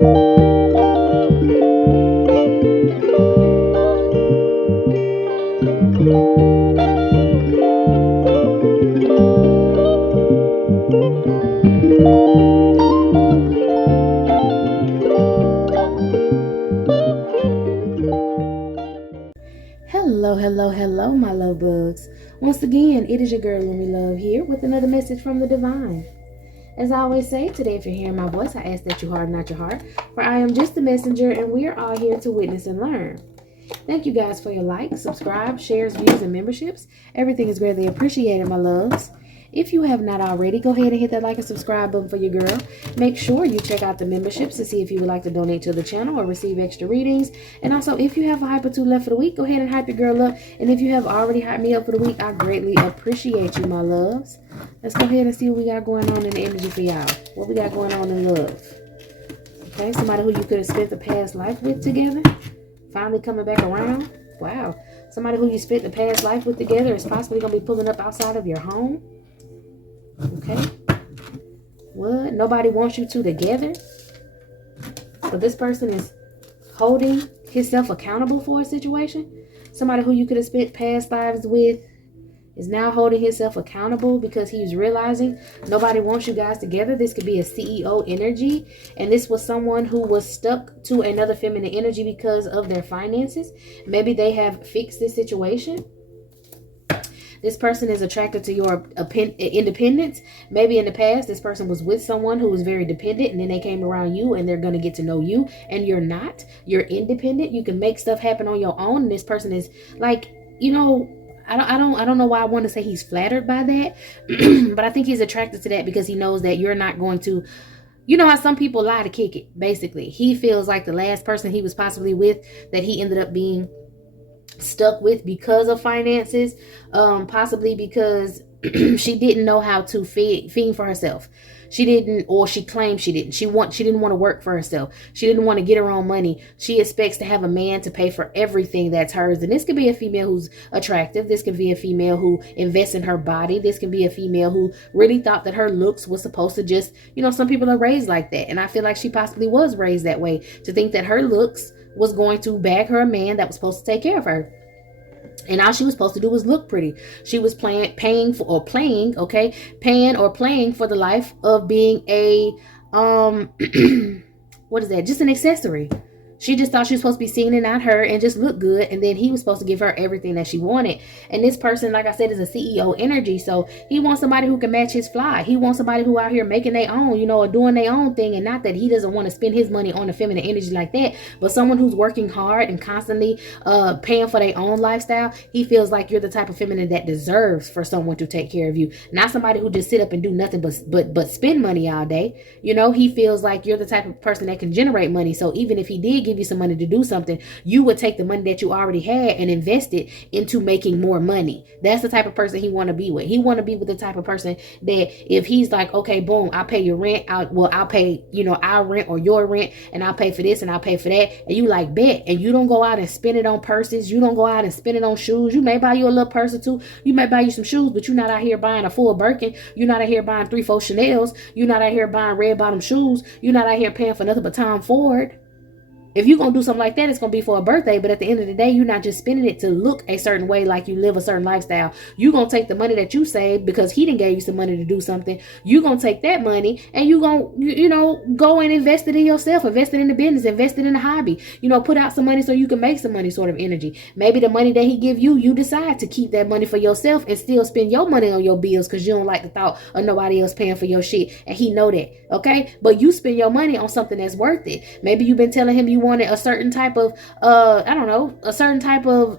Hello, my love bugs. Once again, it is your girl, Lumi Love, here with another message from the divine. As I always say, today if you're hearing my voice, I ask that you harden not your heart, for I am just a messenger and we are all here to witness and learn. Thank you guys for your likes, subscribe, shares, views, and memberships. Everything is greatly appreciated, my loves. If you have not already, go ahead and hit that like and subscribe button for your girl. Make sure you check out the memberships to see if you would like to donate to the channel or receive extra readings. And also, if you have a hype or two left for the week, go ahead and hype your girl up. And if you have already hyped me up for the week, I greatly appreciate you, my loves. Let's go ahead and see what we got going on in the energy for y'all. What we got going on in love. Okay, somebody who you could have spent the past life with together, finally coming back around. Wow. Somebody who you spent the past life with together is possibly going to be pulling up outside of your home. Okay. What? Nobody wants you two together. But this person is holding himself accountable for a situation. Somebody who you could have spent past lives with is now holding himself accountable because he's realizing nobody wants you guys together. This could be a CEO energy. And this was someone who was stuck to another feminine energy because of their finances. Maybe they have fixed this situation. This person is attracted to your independence. Maybe in the past, this person was with someone who was very dependent, and then they came around you and they're going to get to know you, and you're not. You're independent. You can make stuff happen on your own. And this person is like, you know, I don't know why I want to say he's flattered by that, but I think he's attracted to that because he knows that you're not going to, you know how some people lie to kick it, basically. He feels like the last person he was possibly with that he ended up being stuck with because of finances, possibly because she didn't know how to fend for herself. She didn't, or she claimed she didn't. She didn't want to work for herself. She didn't want to get her own money. She expects to have a man to pay for everything that's hers. And this could be a female who's attractive. This could be a female who invests in her body. This could be a female who really thought that her looks was supposed to just, you know, some people are raised like that. And I feel like she possibly was raised that way, to think that her looks was going to bag her a man that was supposed to take care of her. And all she was supposed to do was look pretty. She was paying or playing for the life of being a, what is that? Just an accessory. She just thought she was supposed to be seen and not her and just look good. And then he was supposed to give her everything that she wanted. And this person, like I said, is a CEO energy. So he wants somebody who can match his fly. He wants somebody who out here making their own, you know, or doing their own thing. And not that he doesn't want to spend his money on a feminine energy like that, but someone who's working hard and constantly paying for their own lifestyle. He feels like you're the type of feminine that deserves for someone to take care of you. Not somebody who just sit up and do nothing but spend money all day. You know, he feels like you're the type of person that can generate money. So even if he did give you some money to do something, you would take the money that you already had and invest it into making more money. That's the type of person he want to be with. He want to be with the type of person that if he's like, okay, boom, I'll pay your rent. I'll pay, you know, our rent or your rent, and I'll pay for this and I'll pay for that. And you like, bet. And you don't go out and spend it on purses. You don't go out and spend it on shoes. You may buy you a little purse or two. You may buy you some shoes, but you're not out here buying a full Birkin. You're not out here buying 3-4 Chanels. You're not out here buying red bottom shoes. You're not out here paying for nothing but Tom Ford. If you're going to do something like that, it's going to be for a birthday. But at the end of the day, you're not just spending it to look a certain way, like you live a certain lifestyle. You're going to take the money that you saved because he didn't give you some money to do something. You're going to take that money and you're going to, you know, go and invest it in yourself, invest it in the business, invest it in a hobby, you know, put out some money so you can make some money sort of energy. Maybe the money that he give you, you decide to keep that money for yourself and still spend your money on your bills because you don't like the thought of nobody else paying for your shit. And he know that. Okay. But you spend your money on something that's worth it. Maybe you've been telling him you wanted a certain type of, a certain type of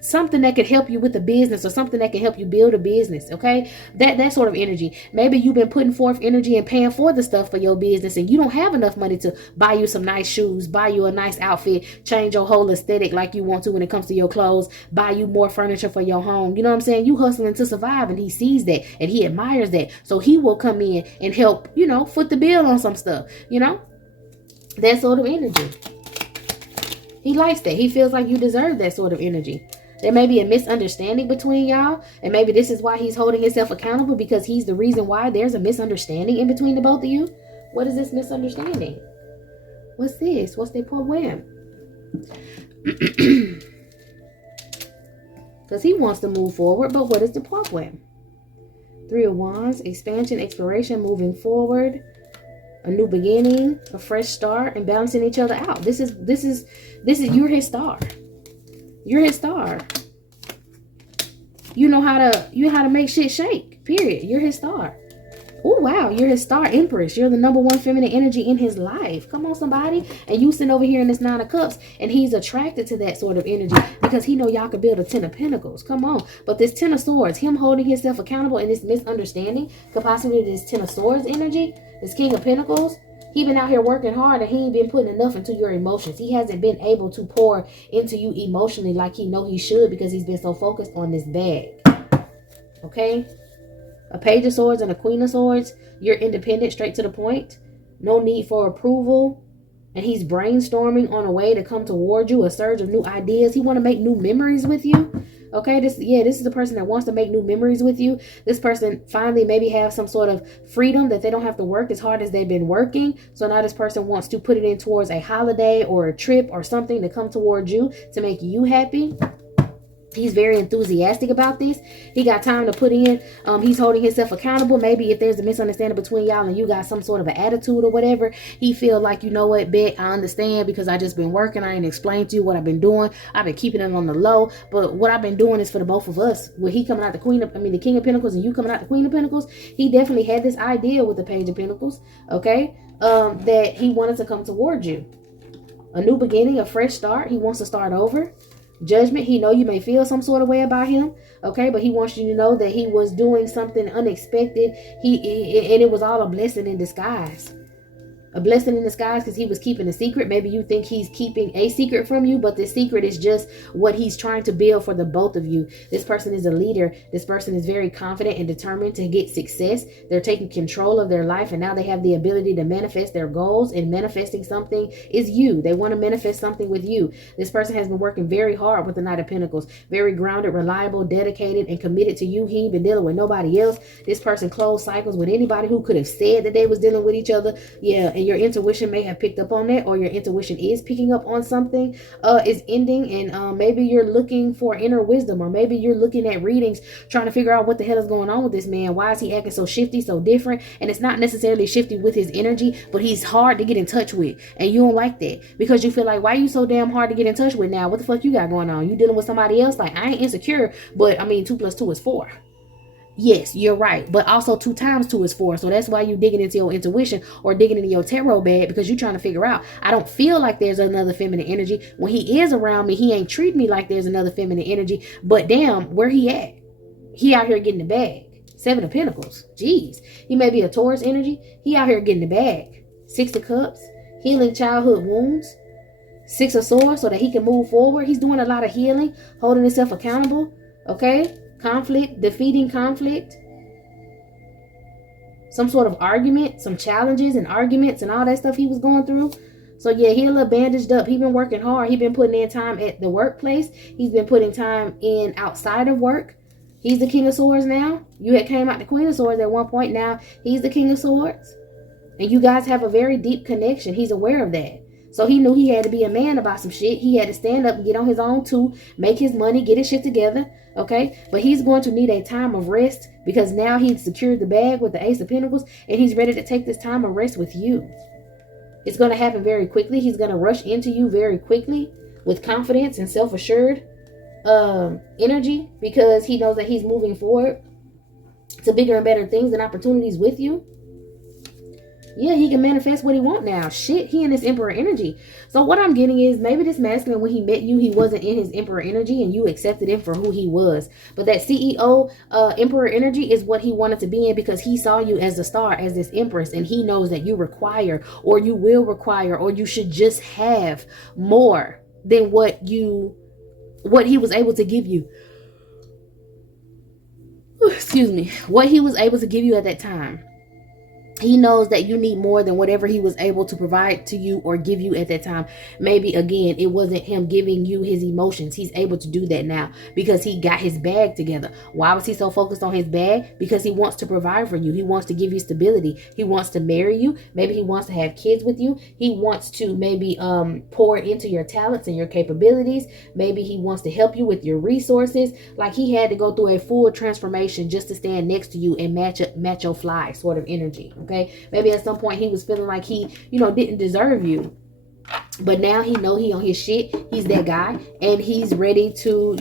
something that could help you with the business or something that can help you build a business. Okay. That sort of energy. Maybe you've been putting forth energy and paying for the stuff for your business and you don't have enough money to buy you some nice shoes, buy you a nice outfit, change your whole aesthetic like you want to when it comes to your clothes, buy you more furniture for your home. You know what I'm saying? You hustling to survive and he sees that and he admires that. So he will come in and help, you know, foot the bill on some stuff, you know, that sort of energy. He likes that. He feels like you deserve that sort of energy. There may be a misunderstanding between y'all. And maybe this is why he's holding himself accountable, because he's the reason why there's a misunderstanding in between the both of you. What is this misunderstanding? What's this? What's the poem? Because he wants to move forward, but what is the poem? Three of Wands, expansion, exploration, moving forward, a new beginning, a fresh start, and balancing each other out. This is you're his star. You're his star. You know how to make shit shake. Period. You're his star. Oh, wow. You're his star empress. You're the #1 feminine energy in his life. Come on, somebody. And you sitting over here in this 9 of Cups, and he's attracted to that sort of energy because he know y'all could build a 10 of Pentacles. Come on. But this 10 of Swords, him holding himself accountable in this misunderstanding could possibly be this 10 of Swords energy, this King of Pentacles. He been out here working hard, and he ain't been putting enough into your emotions. He hasn't been able to pour into you emotionally like he know he should because he's been so focused on this bag. Okay? A Page of Swords and a Queen of Swords. You're independent, straight to the point. No need for approval. And he's brainstorming on a way to come toward you, a surge of new ideas. He want to make new memories with you. Okay, this is the person that wants to make new memories with you. This person finally maybe have some sort of freedom that they don't have to work as hard as they've been working. So now this person wants to put it in towards a holiday or a trip or something to come towards you to make you happy. He's very enthusiastic about this. He got time to put in. He's holding himself accountable. Maybe if there's a misunderstanding between y'all and you got some sort of an attitude or whatever, he feel like, you know what, bet I understand because I just been working. I ain't explained to you what I've been doing. I've been keeping it on the low. But what I've been doing is for the both of us. With he coming out the King of Pentacles and you coming out the Queen of Pentacles, he definitely had this idea with the Page of Pentacles, okay, that he wanted to come towards you. A new beginning, a fresh start. He wants to start over. Judgment, he know you may feel some sort of way about him, okay, but he wants you to know that he was doing something unexpected. And it was all a blessing in disguise. A blessing in disguise because he was keeping a secret. Maybe you think he's keeping a secret from you, but the secret is just what he's trying to build for the both of you. This person is a leader. This person is very confident and determined to get success. They're taking control of their life, and now they have the ability to manifest their goals, and manifesting something is you. They want to manifest something with you. This person has been working very hard with the Knight of Pentacles. Very grounded, reliable, dedicated, and committed to you. He ain't been dealing with nobody else. This person closed cycles with anybody who could have said that they was dealing with each other. Yeah, and your intuition may have picked up on that, or your intuition is picking up on something is ending, and maybe you're looking for inner wisdom, or maybe you're looking at readings trying to figure out what the hell is going on with this man. Why is he acting so shifty, so different? And it's not necessarily shifty with his energy, but he's hard to get in touch with, and you don't like that because you feel like, why are you so damn hard to get in touch with now? What the fuck you got going on? You dealing with somebody else? Like, I ain't insecure, but I mean 2 + 2 is 4. Yes, you're right. But also 2 times 2 is 4. So that's why you're digging into your intuition or digging into your tarot bag, because you're trying to figure out, I don't feel like there's another feminine energy. When he is around me, he ain't treat me like there's another feminine energy. But damn, where he at? He out here getting the bag. 7 of Pentacles. Jeez. He may be a Taurus energy. He out here getting the bag. 6 of Cups. Healing childhood wounds. 6 of Swords so that he can move forward. He's doing a lot of healing. Holding himself accountable. Okay? Conflict, defeating conflict, some sort of argument, some challenges and arguments and all that stuff he was going through. So yeah, he a little bandaged up. He been working hard. He been putting in time at the workplace. He's been putting time in outside of work. He's the King of Swords now. You had came out the Queen of Swords at one point. Now he's the King of Swords. And you guys have a very deep connection. He's aware of that. So he knew he had to be a man about some shit. He had to stand up and get on his own too, make his money, get his shit together. Okay, but he's going to need a time of rest because now he's secured the bag with the Ace of Pentacles, and he's ready to take this time of rest with you. It's going to happen very quickly. He's going to rush into you very quickly with confidence and self-assured energy, because he knows that he's moving forward to bigger and better things and opportunities with you. Yeah, he can manifest what he want now. Shit, he in this Emperor energy. So what I'm getting is, maybe this masculine, when he met you, he wasn't in his Emperor energy and you accepted him for who he was. But that CEO Emperor energy is what he wanted to be in, because he saw you as the star, as this Empress, and he knows that you require, or you will require, or you should just have more than what he was able to give you. Excuse me. What he was able to give you at that time. He knows that you need more than whatever he was able to provide to you or give you at that time. Maybe again, it wasn't him giving you his emotions. He's able to do that now because he got his bag together. Why was he so focused on his bag? Because he wants to provide for you. He wants to give you stability. He wants to marry you. Maybe he wants to have kids with you. He wants to maybe pour into your talents and your capabilities. Maybe he wants to help you with your resources. Like he had to go through a full transformation just to stand next to you and match your fly sort of energy. Okay, maybe at some point he was feeling like he, didn't deserve you. But now he on his shit. He's that guy, and he's ready to,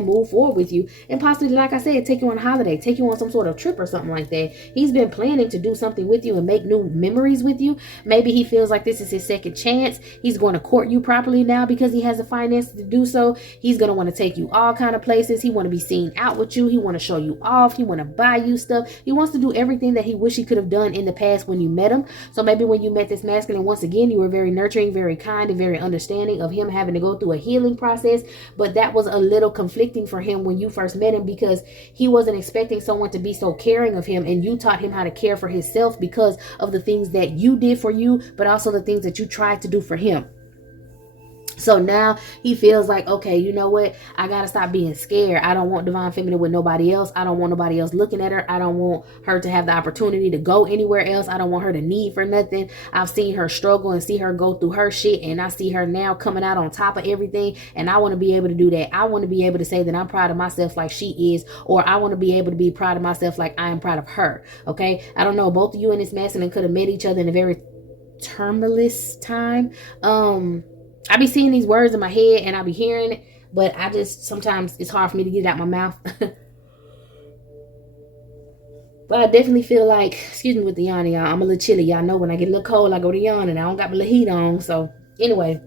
move forward with you, and possibly, like I said, take you on a holiday, take you on some sort of trip or something like that. He's been planning to do something with you and make new memories with you. Maybe he feels like this is his second chance. He's going to court you properly now because he has the finances to do so. He's going to want to take you all kind of places. He want to be seen out with you. He want to show you off. He want to buy you stuff. He wants to do everything that he wish he could have done in the past when you met him. So maybe when you met this masculine, once again, you were very nurturing, very kind, and very understanding of him having to go through a healing process. But that was a little conflicting for him when you first met him, because he wasn't expecting someone to be so caring of him, and you taught him how to care for himself because of the things that you did for you, but also the things that you tried to do for him. So now he feels like, okay, you know what? I got to stop being scared. I don't want divine feminine with nobody else. I don't want nobody else looking at her. I don't want her to have the opportunity to go anywhere else. I don't want her to need for nothing. I've seen her struggle and see her go through her shit, and I see her now coming out on top of everything. And I want to be able to do that. I want to be able to say that I'm proud of myself like she is, or I want to be able to be proud of myself like I am proud of her. Okay. I don't know. Both of you and this masculine could have met each other in a very tumultuous time. I be seeing these words in my head and I be hearing it, but I just, sometimes it's hard for me to get it out my mouth. But I definitely feel like, excuse me with the yawn, y'all, I'm a little chilly. Y'all know when I get a little cold, I go to yawn, and I don't got my little heat on. So anyway,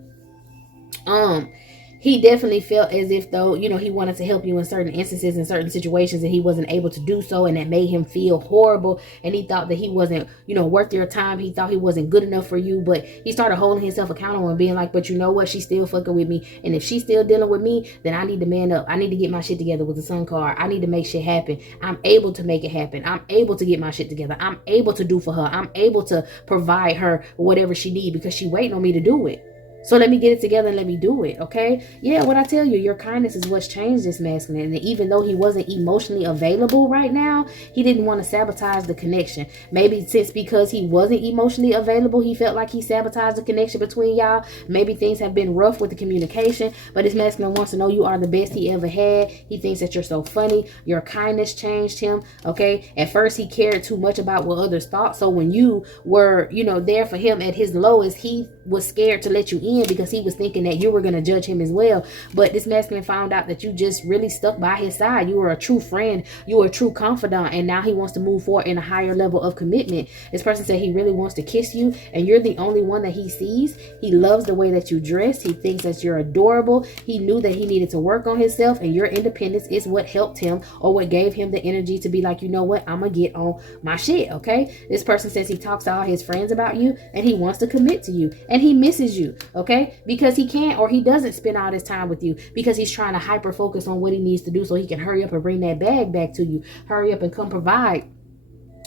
he definitely felt as if though, he wanted to help you in certain instances, in certain situations, and he wasn't able to do so. And that made him feel horrible. And he thought that he wasn't, worth your time. He thought he wasn't good enough for you. But he started holding himself accountable and being like, but you know what? She's still fucking with me. And if she's still dealing with me, then I need to man up. I need to get my shit together with the sun card. I need to make shit happen. I'm able to make it happen. I'm able to get my shit together. I'm able to do for her. I'm able to provide her whatever she needs because she waiting on me to do it. So let me get it together and let me do it, okay? Yeah, what I tell you, your kindness is what's changed this masculine. And even though he wasn't emotionally available right now, he didn't want to sabotage the connection. Maybe since because he wasn't emotionally available, he felt like he sabotaged the connection between y'all. Maybe things have been rough with the communication, but this masculine wants to know you are the best he ever had. He thinks that you're so funny. Your kindness changed him, okay? At first, he cared too much about what others thought. So when you were, there for him at his lowest, he was scared to let you in because he was thinking that you were going to judge him as well. But this masculine found out that you just really stuck by his side. You were a true friend. You were a true confidant. And now he wants to move forward in a higher level of commitment. This person said he really wants to kiss you, and you're the only one that he sees. He loves the way that you dress. He thinks that you're adorable. He knew that he needed to work on himself, and your independence is what helped him, or what gave him the energy to be like, you know what, I'm going to get on my shit, okay? This person says he talks to all his friends about you, and he wants to commit to you, and he misses you, okay? Because he can't, or he doesn't spend all his time with you because he's trying to hyper focus on what he needs to do so he can hurry up and bring that bag back to you. Hurry up and come provide.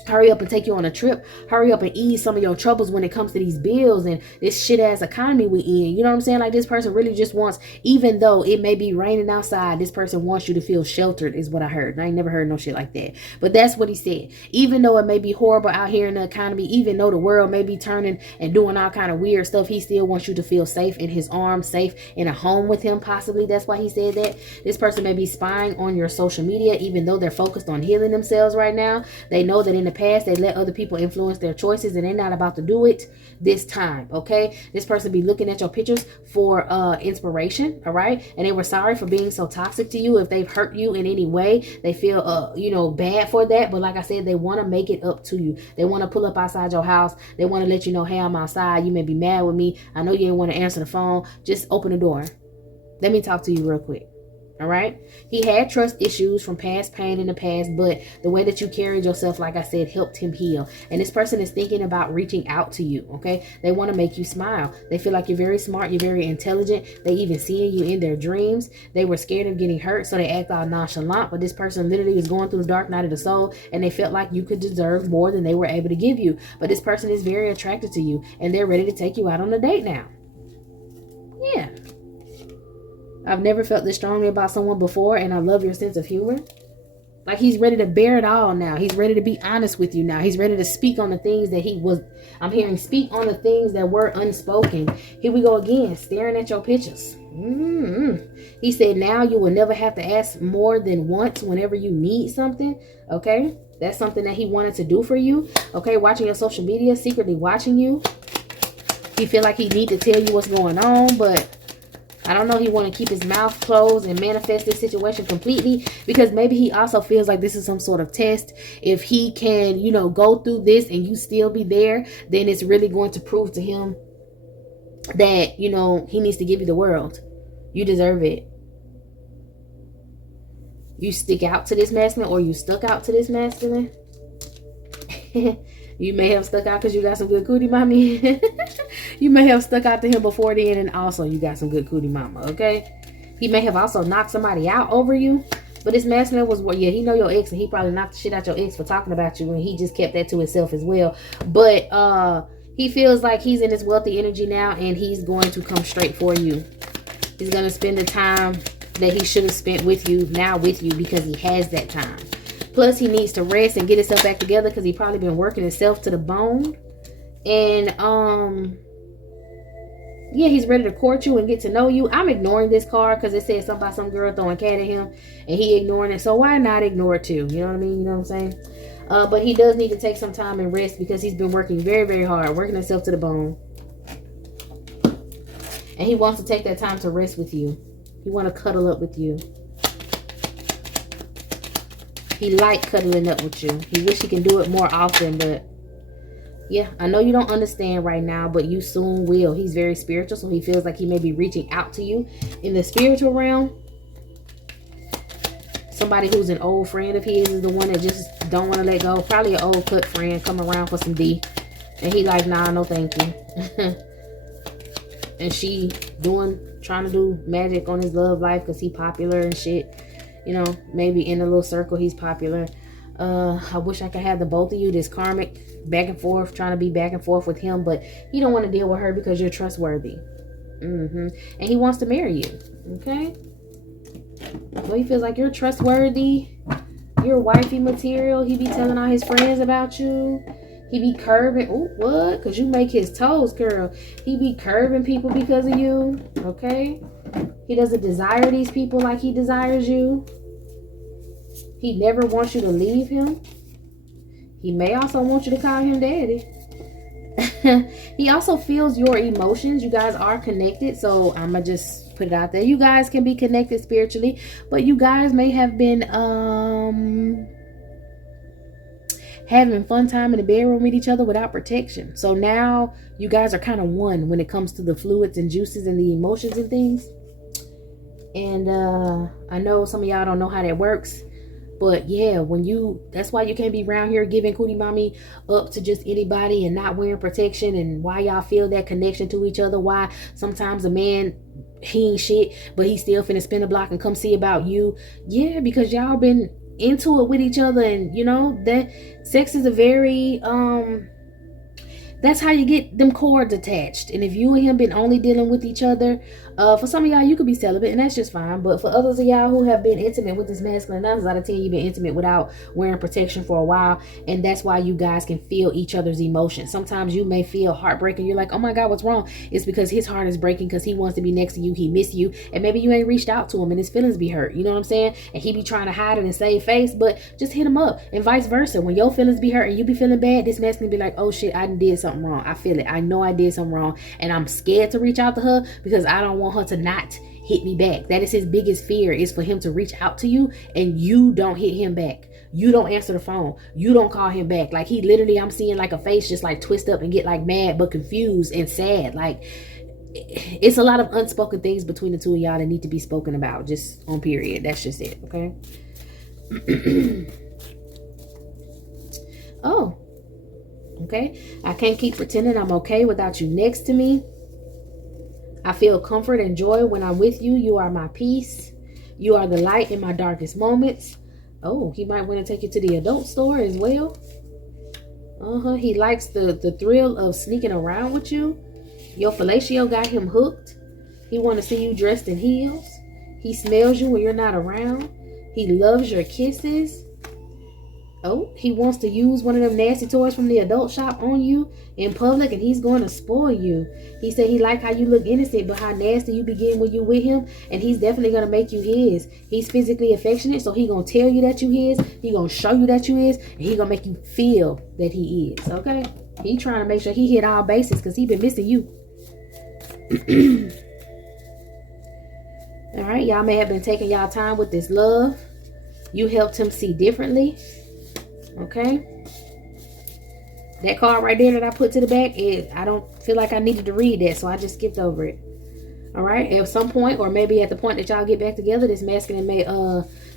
Hurry up and take you on a trip. Hurry up and ease some of your troubles when it comes to these bills and this shit ass economy we in. You know what I'm saying? Like, this person really just wants, even though it may be raining outside, this person wants you to feel sheltered, is what I heard. And I ain't never heard no shit like that. But that's what he said. Even though it may be horrible out here in the economy, even though the world may be turning and doing all kind of weird stuff, he still wants you to feel safe in his arms, safe in a home with him, possibly. That's why he said that. This person may be spying on your social media, even though they're focused on healing themselves right now. They know that in the past they let other people influence their choices, and they're not about to do it this time, okay? This person be looking at your pictures for inspiration, all right? And they were sorry for being so toxic to you. If they've hurt you in any way, they feel bad for that. But like I said, they want to make it up to you. They want to pull up outside your house. They want to let you know, hey, I'm outside. You may be mad with me. I know you didn't want to answer the phone. Just open the door. Let me talk to you real quick. All right. He had trust issues from past pain in the past, but the way that you carried yourself, like I said, helped him heal. And this person is thinking about reaching out to you. Okay. They want to make you smile. They feel like you're very smart. You're very intelligent. They even seeing you in their dreams. They were scared of getting hurt, so they act all nonchalant. But this person literally is going through the dark night of the soul, and they felt like you could deserve more than they were able to give you. But this person is very attracted to you, and they're ready to take you out on a date now. Yeah. I've never felt this strongly about someone before, and I love your sense of humor. Like, he's ready to bear it all now. He's ready to be honest with you now. He's ready to speak on the things that I'm hearing speak on the things that were unspoken. Here we go again, staring at your pictures. He said, now you will never have to ask more than once whenever you need something. Okay, that's something that he wanted to do for you. Okay, watching your social media, secretly watching you. He feel like he need to tell you what's going on, but I don't know. He want to keep his mouth closed and manifest this situation completely, because maybe he also feels like this is some sort of test. If he can, go through this and you still be there, then it's really going to prove to him that, he needs to give you the world. You deserve it. You stick out to this masculine, or you stuck out to this masculine. You may have stuck out because you got some good cootie mommy. You may have stuck out to him before then, and also you got some good cootie mama, okay? He may have also knocked somebody out over you. But this masculine was, yeah, he know your ex, and he probably knocked the shit out your ex for talking about you, and he just kept that to himself as well. But he feels like he's in his wealthy energy now, and he's going to come straight for you. He's going to spend the time that he should have spent with you now with you, because he has that time. Plus, he needs to rest and get himself back together, because he probably been working himself to the bone. And, yeah, he's ready to court you and get to know you. I'm ignoring this card because it says something about some girl throwing cat at him, and he ignoring it. So why not ignore it too? You know what I mean? You know what I'm saying? But he does need to take some time and rest, because he's been working very, very hard, working himself to the bone. And he wants to take that time to rest with you. He want to cuddle up with you. He like cuddling up with you. He wish he can do it more often, but yeah, I know you don't understand right now, but you soon will. He's very spiritual, so he feels like he may be reaching out to you in the spiritual realm. Somebody who's an old friend of his is the one that just don't want to let go. Probably an old cut friend come around for some D, and he like, nah, no thank you. And she trying to do magic on his love life because he popular and shit. Maybe in a little circle he's popular. I wish I could have the both of you, this karmic back and forth, trying to be back and forth with him, but he don't want to deal with her because you're trustworthy. And he wants to marry you. Okay, well, he feels like you're trustworthy, you're wifey material. He be telling all his friends about you. He be curving. Oh, what? Because you make his toes curl. He be curving people because of you. Okay, he doesn't desire these people like he desires you. He never wants you to leave him. He may also want you to call him daddy. He also feels your emotions. You guys are connected. So I'm going to just put it out there. You guys can be connected spiritually. But you guys may have been having fun time in the bedroom with each other without protection. So now you guys are kind of one when it comes to the fluids and juices and the emotions and things. And I know some of y'all don't know how that works. But yeah, that's why you can't be around here giving cootie mommy up to just anybody and not wearing protection, and why y'all feel that connection to each other. Why sometimes a man, he ain't shit, but he still finna spin the block and come see about you. Yeah, because y'all been into it with each other, and that sex is a very that's how you get them cords attached. And if you and him been only dealing with each other, for some of y'all, you could be celibate, and that's just fine. But for others of y'all who have been intimate with this masculine, 9 out of 10, you've been intimate without wearing protection for a while. And that's why you guys can feel each other's emotions. Sometimes you may feel heartbreaking. You're like, oh my God, what's wrong? It's because his heart is breaking because he wants to be next to you. He miss you. And maybe you ain't reached out to him and his feelings be hurt. You know what I'm saying? And he be trying to hide it and save face, but just hit him up. And vice versa. When your feelings be hurt and you be feeling bad, this masculine be like, oh shit, I did something wrong. I feel it. I know I did something wrong. And I'm scared to reach out to her because I don't want her to not hit me back. That is his biggest fear, is for him to reach out to you and you don't hit him back. You don't answer the phone. You don't call him back. Like, he literally, I'm seeing like a face just like twist up and get like mad but confused and sad. Like, it's a lot of unspoken things between the two of y'all that need to be spoken about, just on period. That's just it. Okay. Oh, okay. I can't keep pretending I'm okay without you next to me. I feel comfort and joy when I'm with you. You are my peace. You are the light in my darkest moments. Oh, he might want to take you to the adult store as well. He likes the thrill of sneaking around with you. Your fellatio got him hooked. He want to see you dressed in heels. He smells you when you're not around. He loves your kisses. Oh, he wants to use one of them nasty toys from the adult shop on you in public, and he's going to spoil you. He said he like how you look innocent, but how nasty you begin when you with him, and he's definitely going to make you his. He's physically affectionate, so he going to tell you that you his. He going to show you that you his, and he going to make you feel that he is, okay? He trying to make sure he hit all bases because he been missing you. All right, y'all may have been taking y'all time with this love. You helped him see differently. Okay, that card right there that I put to the back, I don't feel like I needed to read that, so I just skipped over it. All right, at some point, or maybe at the point that y'all get back together, this masculine may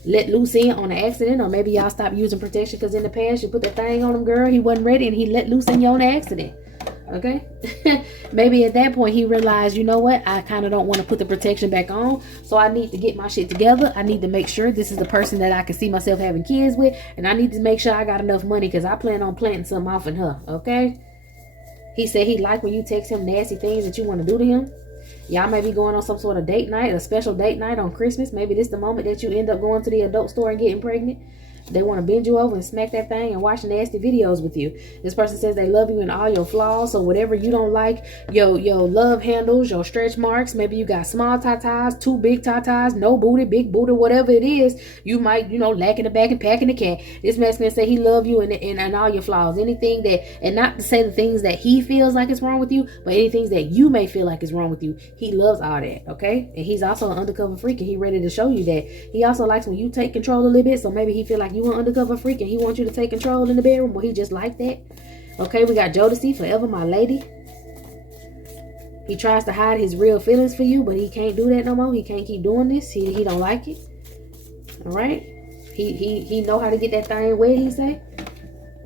let loose in on an accident, or maybe y'all stop using protection because in the past you put that thing on him, girl, he wasn't ready, and he let loose in you on an accident. Okay. Maybe at that point he realized, you know what, I kind of don't want to put the protection back on, so I need to get my shit together. I need to make sure this is the person that I can see myself having kids with, and I need to make sure I got enough money because I plan on planting something off in her. Okay. He said he like when you text him nasty things that you want to do to him. Y'all may be going on some sort of date night, a special date night on Christmas. Maybe this is the moment that you end up going to the adult store and getting pregnant. They want to bend you over and smack that thing and watch nasty videos with you. This person says they love you in all your flaws. So whatever you don't like, your love handles, your stretch marks. Maybe you got small tatas, too big tatas, no booty, big booty, whatever it is. You might, lack in the back and packing the cat. This masculine say he love you and all your flaws. Anything that, and not to say the things that he feels like is wrong with you, but anything that you may feel like is wrong with you. He loves all that, okay? And he's also an undercover freak, and he ready to show you that. He also likes when you take control a little bit, so maybe he feel like you an undercover freak and he wants you to take control in the bedroom, or he just like that. Okay, we got Jodeci, forever my lady. He tries to hide his real feelings for you, but he can't do that no more. He can't keep doing this. He don't like it. All right, he know how to get that thing wet, he say.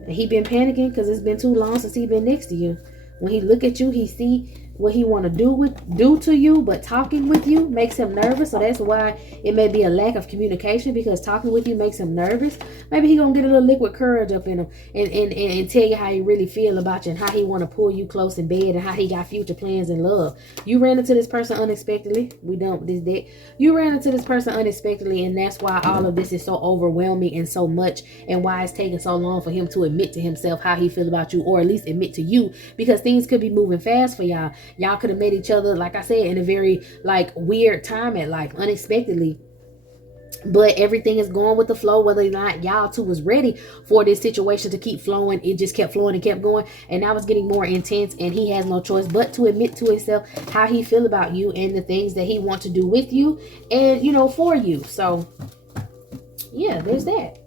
And he been panicking because it's been too long since he been next to you. When he look at you, he see what he want to do to you, but talking with you makes him nervous. So that's why it may be a lack of communication, because talking with you makes him nervous. Maybe he gonna get a little liquid courage up in him and tell you how he really feel about you, and how he want to pull you close in bed, and how he got future plans in love. You ran into this person unexpectedly. We done with this deck. You ran into this person unexpectedly, and that's why all of this is so overwhelming and so much, and why it's taking so long for him to admit to himself how he feel about you, or at least admit to you, because things could be moving fast for y'all. Y'all could have met each other, like I said, in a very weird time at life, unexpectedly. But everything is going with the flow, whether or not y'all two was ready for this situation to keep flowing. It just kept flowing and kept going, and now it's getting more intense, and he has no choice but to admit to himself how he feel about you and the things that he wants to do with you and for you. So yeah, there's that.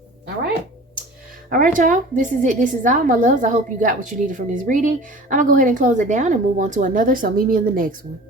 All right, y'all. This is it. This is all, my loves. I hope you got what you needed from this reading. I'm going to go ahead and close it down and move on to another. So meet me in the next one.